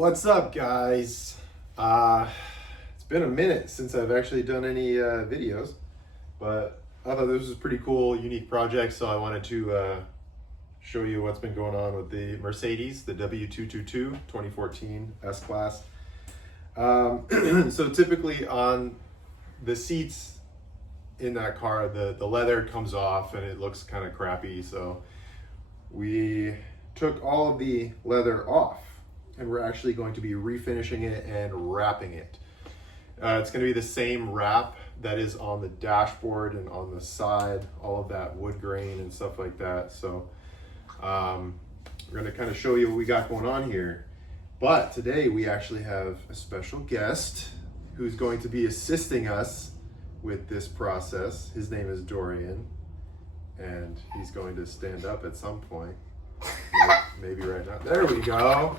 What's up, guys? It's been a minute since I've actually done any videos, but I thought this was a pretty cool, unique project, so I wanted to show you what's been going on with the Mercedes, the w222 2014 S-Class. So typically on the seats in that car, the leather comes off and it looks kind of crappy, so we took all of the leather off and we're actually going to be refinishing it and wrapping it. It's going to be the same wrap that is on the dashboard and on the side, all of that wood grain and stuff like that. So we're going to kind of show you what we got going on here. But today we actually have a special guest who's going to be assisting us with this process. His name is Dorian, and he's going to stand up at some point. Maybe right now. There we go.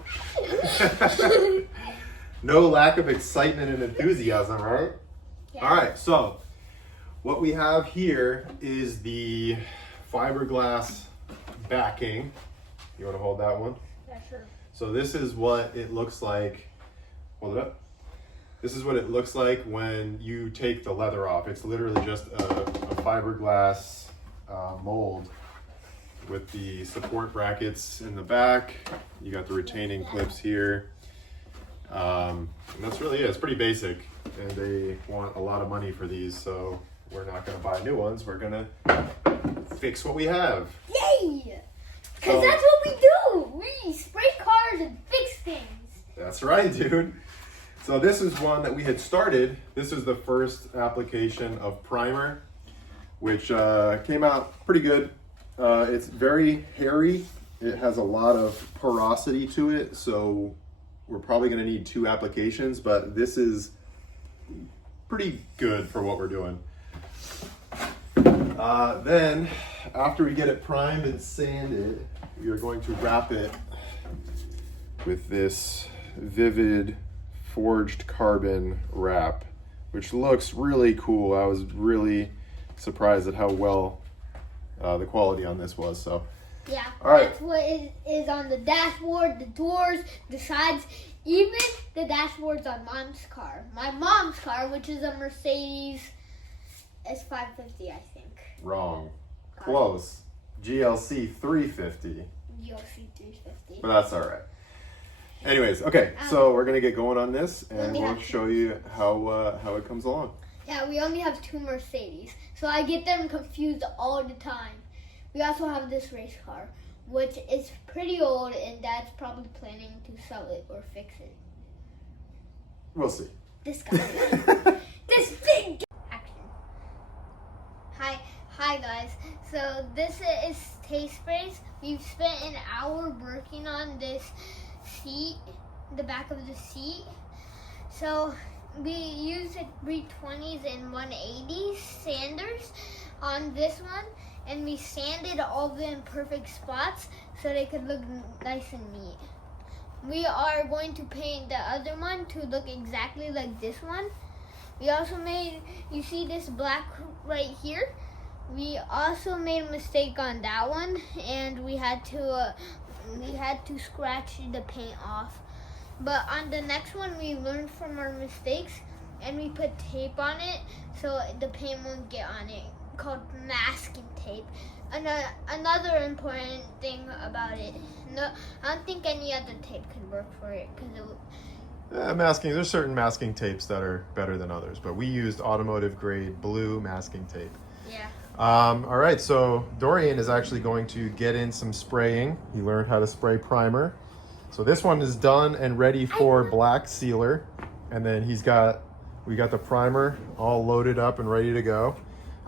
No lack of excitement and enthusiasm, right? Yeah. All right, so what we have here is the fiberglass backing. You want to hold that one? Yeah, sure. So this is what it looks like. Hold it up. This is what it looks like when you take the leather off. It's literally just a fiberglass mold with the support brackets in the back. You got the retaining clips here. And that's really it. It's pretty basic, and they want a lot of money for these, so we're not going to buy new ones. We're going to fix what we have. Yay! Because that's what we do. We spray cars and fix things. That's right, dude. So this is one that we had started. This is the first application of primer, which came out pretty good. It's very hairy. It has a lot of porosity to it, so we're probably going to need 2 applications, but this is pretty good for what we're doing. Then, after we get it primed and sanded, we are going to wrap it with this vivid forged carbon wrap, which looks really cool. I was really surprised at how well the quality on this was. So yeah, all right. That's what is on the dashboard, the doors, the sides, even the dashboards on Mom's car. My mom's car, which is a Mercedes S550, I think. Wrong. Close. GLC 350. GLC 350. But that's all right. Anyways, okay, so we're gonna get going on this, and we'll show you how it comes along. Yeah, we only have 2 Mercedes, so I get them confused all the time. We also have this race car, which is pretty old, and Dad's probably planning to sell it or fix it. We'll see. This guy. This big action. Hi guys. So this is taste sprays. We've spent an hour working on this seat, the back of the seat. So we used 320s and 180s sanders on this one, and we sanded all the imperfect spots so they could look nice and neat. We are going to paint the other one to look exactly like this one. We also made, you see this black right here? We also made a mistake on that one, and we had to scratch the paint off. But on the next one, we learned from our mistakes, and we put tape on it so the paint won't get on it, called masking tape. Another important thing about it, no, I don't think any other tape could work for it, because masking, there's certain masking tapes that are better than others, but we used automotive grade blue masking tape. Yeah. All right, so Dorian is actually going to get in some spraying. He learned how to spray primer. So this one is done and ready for black sealer. And then we got the primer all loaded up and ready to go.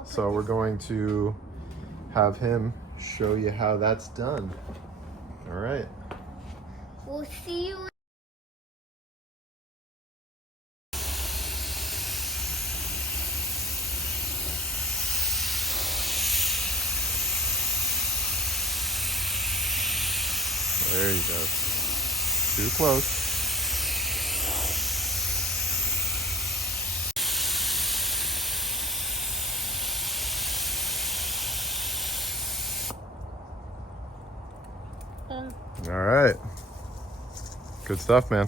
So we're going to have him show you how that's done. All right. We'll see you. There you go. Too close. All right. Good stuff, man.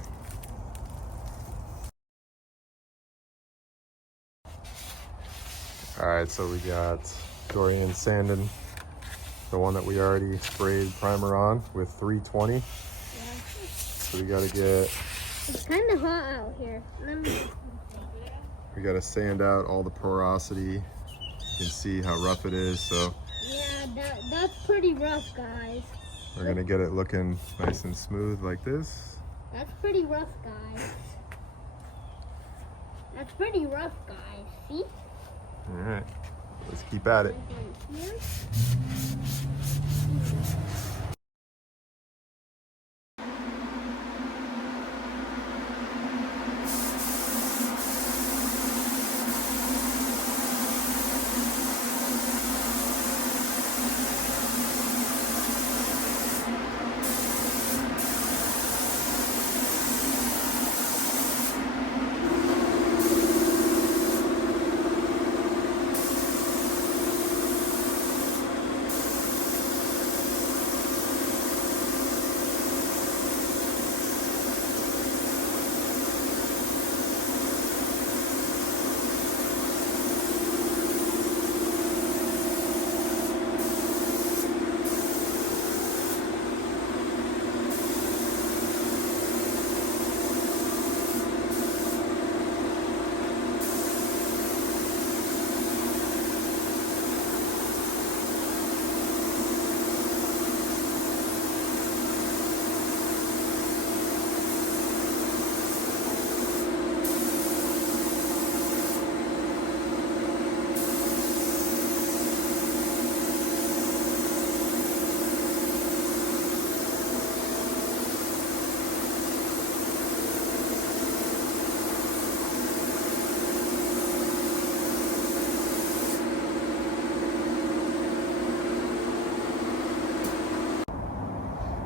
right, so we got Dorian sanding the one that we already sprayed primer on with 320. Yeah. So we gotta get... It's kind of hot out here. We gotta sand out all the porosity. You can see how rough it is, so... Yeah, that's pretty rough, guys. We're gonna get it looking nice and smooth like this. That's pretty rough, guys. That's pretty rough, guys. See? All right, let's keep at it. Here.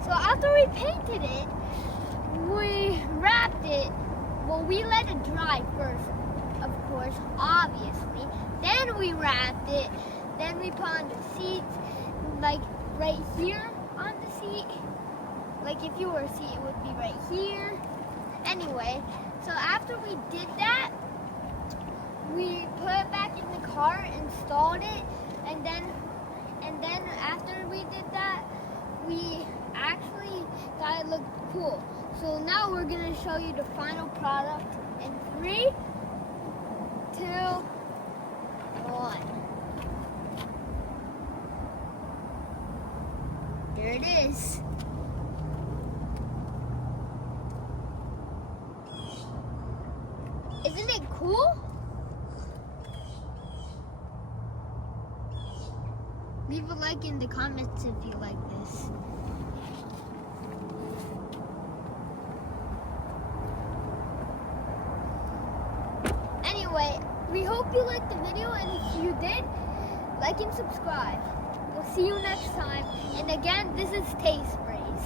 So after we painted it, we wrapped it. Well, we let it dry first, of course, obviously. Then we wrapped it. Then we put on the seats, like right here on the seat. Like if you were a seat, it would be right here. Anyway, so after we did that, we put it back in the car, installed it, and then after we did that, we actually thought it looked cool. So now we're gonna show you the final product in 3, 2, 1. There it is. Isn't it cool? Leave a like in the comments if you like this. Anyway, we hope you liked the video, and if you did, like and subscribe. We'll see you next time. And again, this is Taste Sprays.